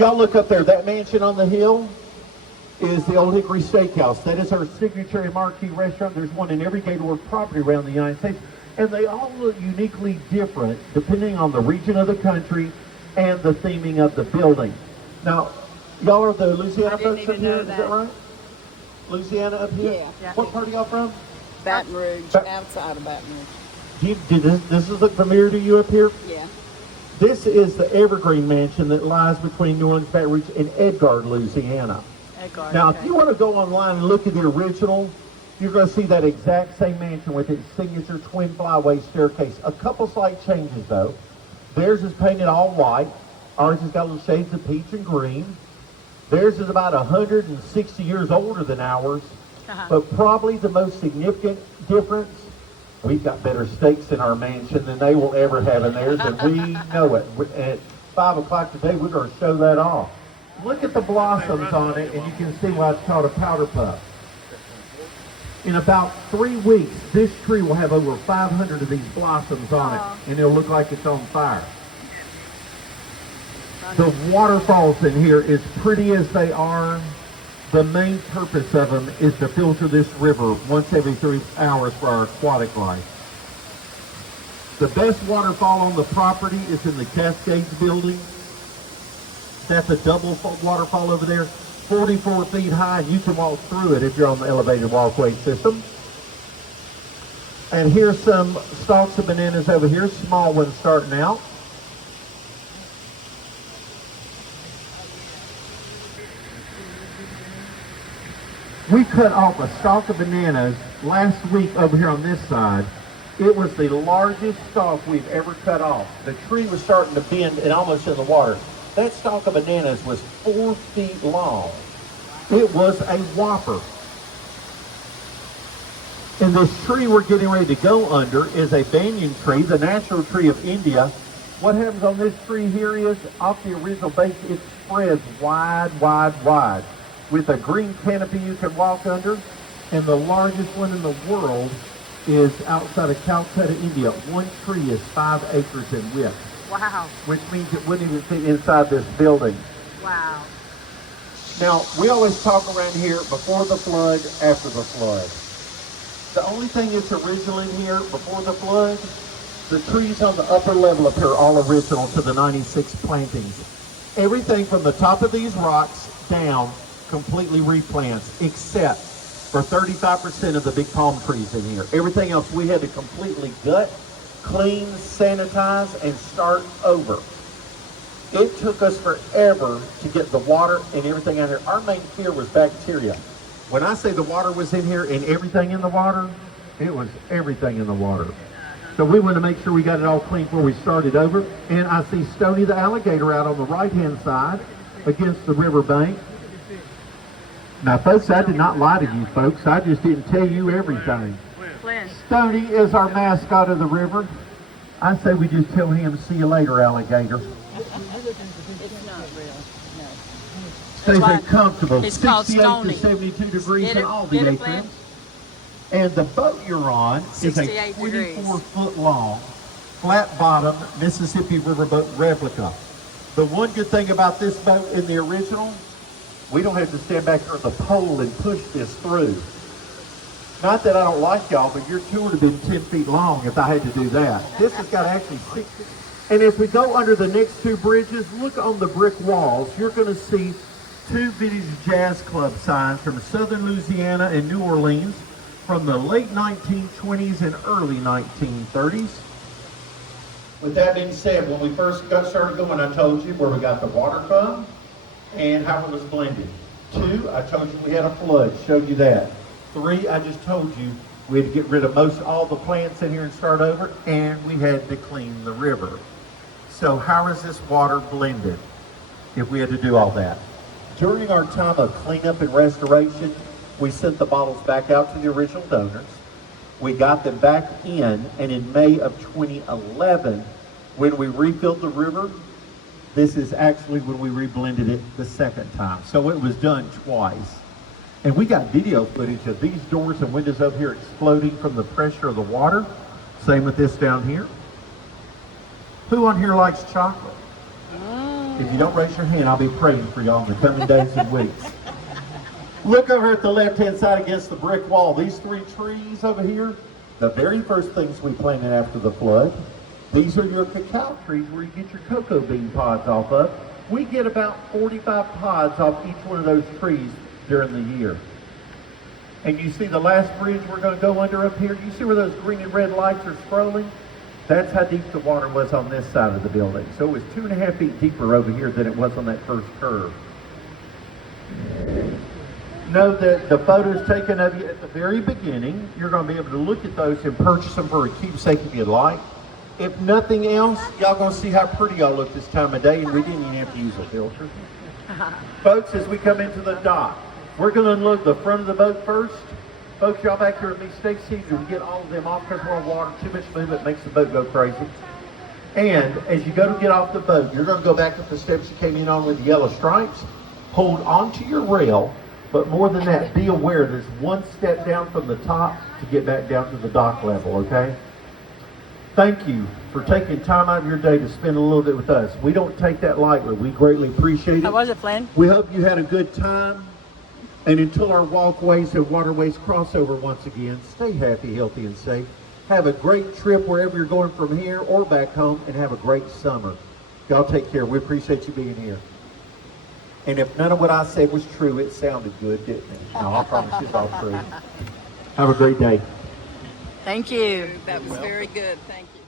Y'all look up there. That mansion on the hill is the Old Hickory Steakhouse. That is our signature and marquee restaurant. There's one in every Gaylord property around the United States. And they all look uniquely different depending on the region of the country and the theming of the building. Now, y'all are the Louisiana folks up here, is that right? Louisiana up here? Yeah. What part are y'all from? Baton Rouge, outside of Baton Rouge. Did this look familiar to you up here? Yeah. This is the Evergreen Mansion that lies between New Orleans, Baton Rouge, and Edgard, Louisiana. Edgard, now, okay. if you want to go online and look at the original, you're going to see that exact same mansion with its signature twin flyway staircase. A couple slight changes, though. Theirs is painted all white. Ours has got little shades of peach and green. Theirs is about 160 years older than ours. But probably the most significant difference, we've got better steaks in our mansion than they will ever have in theirs, and we know it. At 5 o'clock today, we're going to show that off. Look at the blossoms on it, and you can see why it's called a powder puff. In about 3 weeks, this tree will have over 500 of these blossoms on it, and it'll look like it's on fire. The waterfalls in here, as pretty as they are, the main purpose of them is to filter this river once every 3 hours for our aquatic life. The best waterfall on the property is in the Cascades building. That's a double waterfall over there, 44 feet high, and you can walk through it if you're on the elevated walkway system. And here's some stalks of bananas over here, small ones starting out. We cut off a stalk of bananas last week over here on this side. It was the largest stalk we've ever cut off. The tree was starting to bend and almost in the water. That stalk of bananas was 4 feet long. It was a whopper. And this tree we're getting ready to go under is a banyan tree, the national tree of India. What happens on this tree here is, off the original base, it spreads wide, wide, wide, with a green canopy you can walk under. And the largest one in the world is outside of Calcutta, India. One tree is 5 acres in width. Wow. Which means it wouldn't even fit inside this building. Wow. Now, we always talk around here before the flood, after the flood. The only thing that's original in here before the flood, the trees on the upper level up here are all original to the 96 plantings. Everything from the top of these rocks down completely replants, except for 35% of the big palm trees in here. Everything else we had to completely gut, clean, sanitize, and start over. It took us forever to get the water and everything out here. Our main fear was bacteria. When I say the water was in here and everything in the water, it was everything in the water. So we wanted to make sure we got it all clean before we started over. And I see Stoney the alligator out on the right-hand side against the river bank. Now, folks, I did not lie to you, folks. I just didn't tell you everything. Stoney is our mascot of the river. I say we just tell him, see you later, alligator. It's not real, no. Stays there comfortable, It's called 68 Stoney. to 72 degrees in all the atriums. And the boat you're on is a 24-foot long, flat-bottom Mississippi riverboat replica. The one good thing about this boat in the original, we don't have to stand back here on the pole and push this through. Not that I don't like y'all, but your tour would have been 10 feet long if I had to do that. This has got actually 6 feet. And as we go under the next 2 bridges, look on the brick walls. You're going to see 2 vintage jazz club signs from southern Louisiana and New Orleans from the late 1920s and early 1930s. With that being said, when we first got started going, I told you where we got the water from and how it was blended. 2, I told you we had a flood, showed you that. 3, I just told you we had to get rid of all the plants in here and start over, and we had to clean the river. So how is this water blended if we had to do all that? During our time of cleanup and restoration, we sent the bottles back out to the original donors. We got them back in, and in May of 2011, when we refilled the river, this is actually when we reblended it the second time. So it was done twice. And we got video footage of these doors and windows over here exploding from the pressure of the water. Same with this down here. Who on here likes chocolate? If you don't raise your hand, I'll be praying for y'all in the coming days and weeks. Look over at the left-hand side against the brick wall. These 3 trees over here, the very first things we planted after the flood. These are your cacao trees where you get your cocoa bean pods off of. We get about 45 pods off each one of those trees during the year. And you see the last bridge we're going to go under up here? You see where those green and red lights are scrolling? That's how deep the water was on this side of the building. So it was 2.5 feet deeper over here than it was on that first curve. Know that the photos taken of you at the very beginning, you're going to be able to look at those and purchase them for a keepsake if you'd like. If nothing else, y'all going to see how pretty y'all look this time of day, and we didn't even have to use a filter. Folks, as we come into the dock, we're going to unload the front of the boat first. Folks, y'all back here with me, stay seated and get all of them off because we're on water. Too much movement makes the boat go crazy. And as you go to get off the boat, you're going to go back up the steps you came in on with the yellow stripes. Hold onto your rail. But more than that, be aware there's one step down from the top to get back down to the dock level, okay? Thank you for taking time out of your day to spend a little bit with us. We don't take that lightly. We greatly appreciate it. How was it, Flynn? We hope you had a good time. And until our walkways and waterways cross over once again, stay happy, healthy, and safe. Have a great trip wherever you're going from here or back home, and have a great summer. Y'all take care. We appreciate you being here. And if none of what I said was true, it sounded good, didn't it? No, I promise you it's all true. Have a great day. Thank you. That was very good. Thank you.